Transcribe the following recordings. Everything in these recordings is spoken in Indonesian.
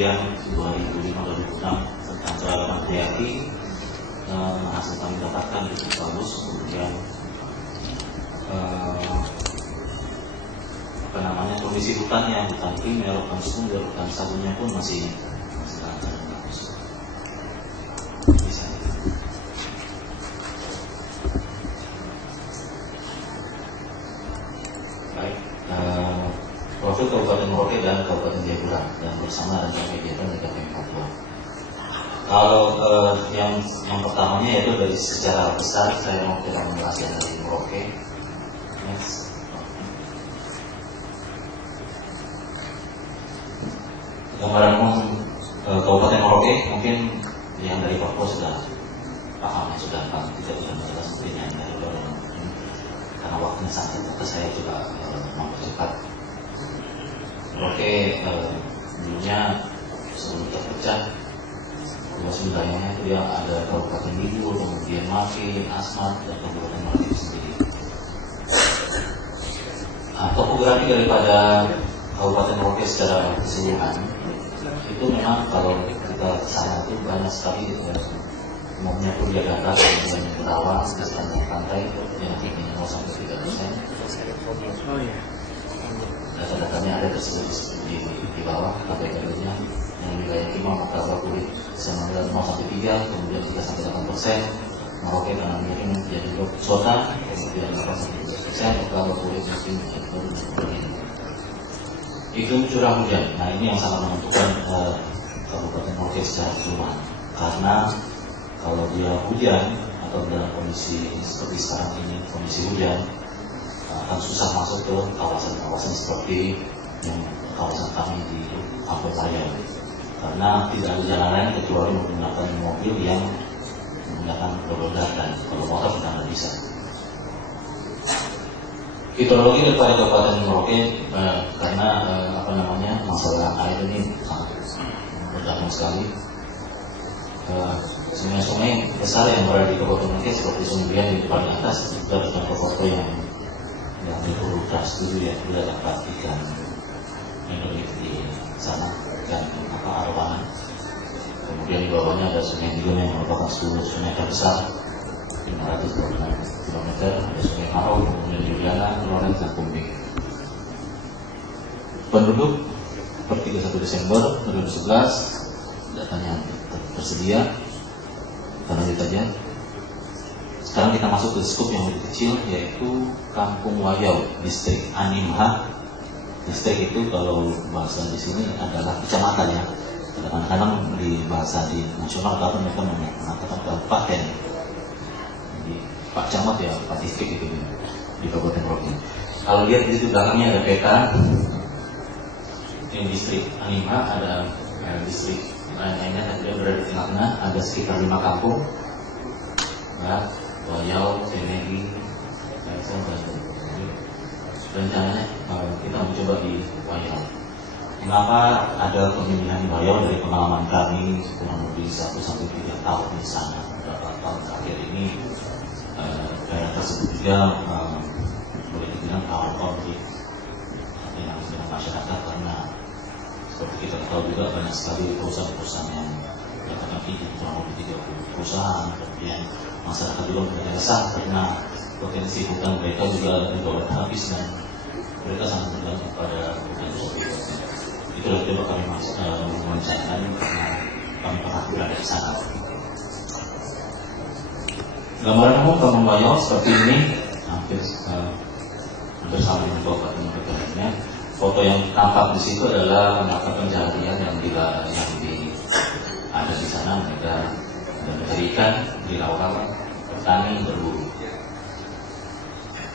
kemudian 2005-2006 tentang peradaban hayati, hasil kami dapatkan cukup bagus. Kemudian kondisi hutannya, hutan primer, hutan sekunder, hutan sabunnya pun masih lancar dan bagus. Bisa. Baik, profil Kabupaten Merauke dan Kabupaten Jayapura dan bersama dan kegiatan dari KPM Papua. Kalau yang pertamanya yaitu dari secara besar saya mau kita membahas yang dari Merauke. Next. Gambaran umum Kabupaten Merauke mungkin yang dari Papua sudah paham, sudah paham, tidak usah menjelaskan seperti yang dari luar. Karena waktunya sangat terbatas, saya juga mempercepat. Merauke dulunya sebelum terpecah, luas wilayahnya itu dia ada Kabupaten Bibur, kemudian Maki, Asmat, dan Kabupaten Merauke sendiri. Topografi daripada Kabupaten Merauke secara keseluruhan itu memang kalau kita kesana itu banyak sekali umumnya pun dia datar, kemudian berawan di sepanjang pantai yang tingginya 0-3%. Data-datanya ada tersebut di bawah KPKB-nya. Yang wilayah Timur Martaba Kulit 0-3, kemudian 3-8%. Merauke kanan miring jadi Sota, kemudian 8-12%. Martaba Kulit mungkin itu curah hujan. Nah, ini yang sangat menentukan Kabupaten Merauke secara keseluruhan. Karena kalau dia hujan atau dalam kondisi seperti sekarang ini, kondisi hujan, akan susah masuk ke kawasan-kawasan seperti yang kawasan kami di Kampung Raya. Karena tidak ada jalan lain kecuali menggunakan mobil yang menggunakan roda dan kalau motor sudah tidak bisa. Hidrologi daripada Kabupaten Merauke karena masalah air ini sangat bergantung sekali. Sungai-sungai besar yang berada di Kabupaten Merauke seperti Sungai di paling atas juga ada foto yang di hulu das dulu ya, sudah dapat ikan endemik di sana, ikan arowana. Kemudian di bawahnya ada Sungai Digon yang merupakan sungai terbesar 526 km, ada Sungai Marau, kemudian Juliana, Loren, dan Kumbing. Penduduk per 31 Desember 2011 datanya tersedia. Kita lanjut aja. Sekarang kita masuk ke skup yang lebih kecil, yaitu Kampung Wayau, distrik Animha. Distrik itu kalau bahasa di sini adalah kecamatan ya. Kadang-kadang di bahasa di nasional kalau mereka mengatakan kabupaten. Jadi Pak Camat ya, Pak Distrik itu di Kabupaten Merauke. Kalau lihat di situ belakangnya ada peta. Ini distrik Animha, ada distrik lain-lainnya, dan dia berada di tengah-tengah, ada sekitar 5 kampung. Ya, Wayau, Tenegi, rencananya kita mencoba di Wayau. Kenapa ada pemilihan Wayau? Dari pengalaman kami kurang lebih 1-3 tahun di sana. Beberapa tahun terakhir ini daerah tersebut juga boleh dibilang awal konflik dengan masyarakat, karena seperti kita tahu juga banyak sekali perusahaan-perusahaan yang katakan ini kurang lebih 30 perusahaan, kemudian masyarakat juga mereka resah karena potensi hutan mereka juga dibawa habis dan mereka sangat bergantung pada hutan tersebut. Itulah coba kami mewawancarai karena kami pernah berada di sana. Gambaran umum Kampung Wayau seperti ini, hampir sama dengan Kabupaten Merauke lainnya. Foto yang tampak di situ adalah mata pencaharian yang ada di sana. Mereka mencari ikan di rawa-rawa, bertani, berburu.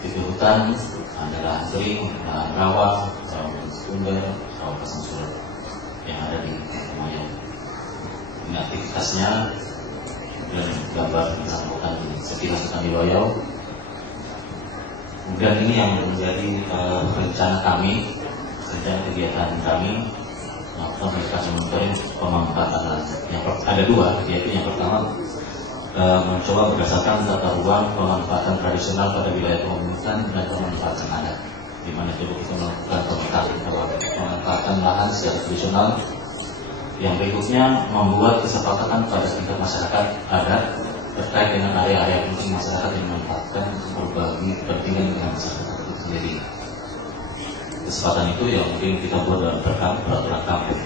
Di hutan adalah kering, rawa, sumber, rawa pasang surut yang ada di Kampung Wayau. Ini aktivitasnya dan gambar disampaikan sekilas tentang di Wayau. Kemudian ini yang menjadi rencana kami, rencana kegiatan kami, melakukan verifikasi monitoring pemanfaatan lahan. Ada 2, yaitu yang pertama mencoba berdasarkan tata ruang pemanfaatan tradisional pada wilayah pemungutan dan pemanfaatan adat, di mana coba kita melakukan pemanfaatan lahan secara tradisional Yang berikutnya membuat kesepakatan pada tingkat masyarakat adat terkait dengan area-area penting masyarakat yang memanfaatkan berbagi kepentingan dengan masyarakat itu sendiri. Kesepakatan itu yang mungkin kita buat dalam peraturan kampung.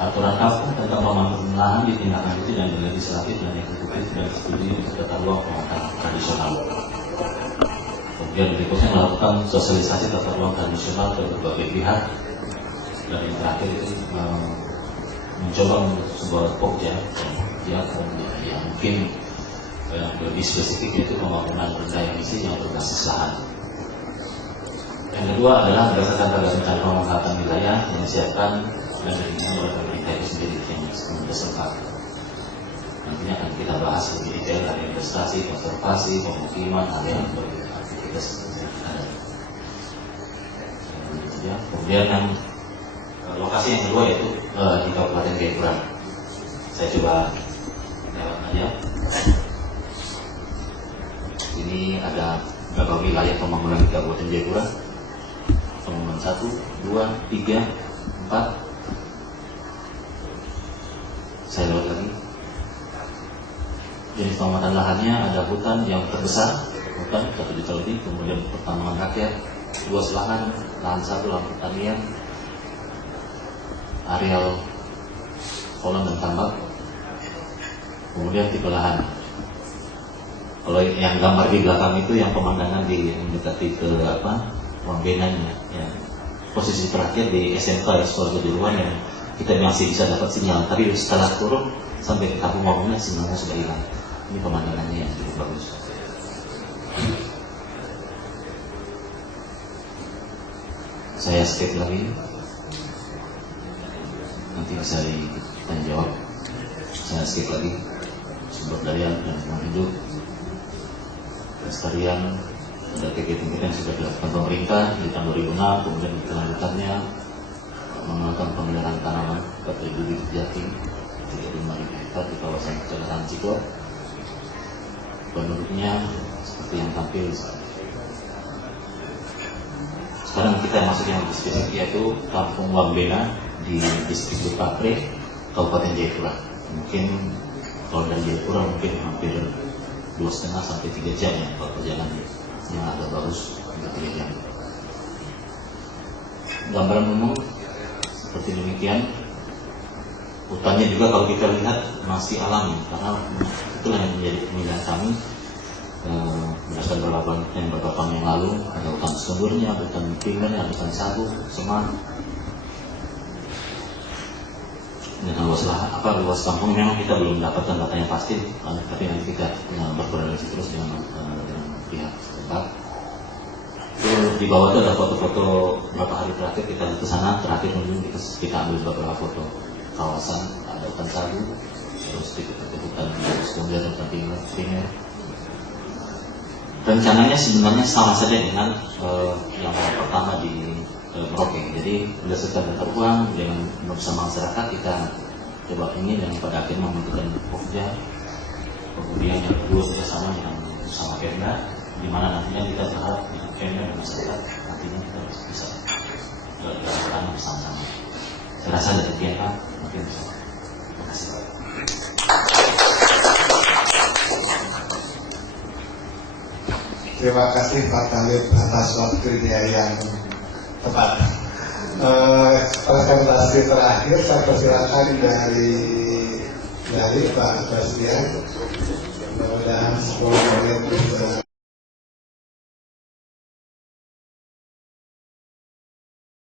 Aturan kampung tentang pembangunan lahan ditindaklanjuti dan legislatif dan eksekutif dan disetujui untuk tata ruang pemakaran tradisional. Kemudian berikutnya melakukan sosialisasi tata ruang tradisional ke berbagai pihak. Dan yang terakhir itu mencoba membentuk sebuah pokja yang mungkin lebih spesifik, yaitu pembangunan rendah emisi yang berbasis lahan. Yang kedua adalah berdasarkan target rencana pemanfaatan wilayah yang disiapkan dan dirinya oleh pemerintah itu sendiri yang beserta. Nantinya akan kita bahas lebih detail dari investasi, konservasi, pemukiman, area beraktivitas ada. Kemudian yang lokasi yang kedua yaitu di Kabupaten Jayapura. Saya coba lewat aja. Ini ada beberapa wilayah pembangunan di Kabupaten Jayapura. Pembangunan 1, 2, 3, 4. Saya lewat lagi. Jenis pengamatan lahannya ada hutan yang terbesar, hutan 1 juta lebih, kemudian pertambangan rakyat, luas lahan, lahan 1 lahan pertanian, areal kolam dan tambak, kemudian tipe lahan. Kalau yang gambar di belakang itu yang pemandangan di mendekati ke Wambenanya, ya. Posisi terakhir di SMK ya, Suara Kejuruan yang kita masih bisa dapat sinyal, tapi setelah turun sampai ke kampung Wamena sinyalnya sudah hilang. Ini pemandangannya yang cukup bagus. Saya skip lagi. Nanti bisa ditanya jawab. Saya skip lagi. Sumber daya dan lingkungan hidup, pelestarian, ada kegiatan-kegiatan yang sudah dilakukan pemerintah di tahun 2006, kemudian kelanjutannya menggunakan pemeliharaan tanaman 4.000 bibit jati di 5.000 hektar di kawasan Kecamatan Cikor. Penduduknya seperti yang tampil. Sekarang kita masuk yang lebih spesifik, yaitu Kampung Wambena di distrik Bupapre, Kabupaten Jayapura. Mungkin kalau dari Jayapura mungkin hampir 2,5 sampai 3 jam ya kalau perjalanan yang agak bagus, 3 jam. Gambaran umum seperti demikian. Hutannya juga kalau kita lihat masih alami, karena itulah yang menjadi pemilihan kami. Berdasarkan beberapa tahun yang lalu ada hutan sumbernya, hutan pingan, ada hutan sagu, semak. Dengan luas kampung memang kita belum mendapatkan data yang pasti, tapi nanti kita berkoordinasi terus dengan pihak setempat. Di bawah itu ada foto-foto beberapa hari terakhir kita ke sana, terakhir mungkin kita ambil beberapa foto kawasan, ada hutan sagu, terus sedikit hutan kemudian hutan pinggir. Rencananya sebenarnya sama saja dengan yang pertama di Merauke. Jadi berdasarkan data uang dengan bersama masyarakat kita coba ini yang pada akhirnya membentukkan pokja. Kemudian yang kedua kerjasama dengan bersama Pemda, di mana nantinya kita berharap dengan Pemda dan masyarakat nantinya kita bisa berjalan bersama-sama. Saya rasa dari sekian Pak, mungkin bisa. Terima kasih. Terima kasih Pak Talib atas waktunya yang tepat. Presentasi terakhir saya persilakan dari Pak Bastian. Mudah-mudahan 10 menit bisa.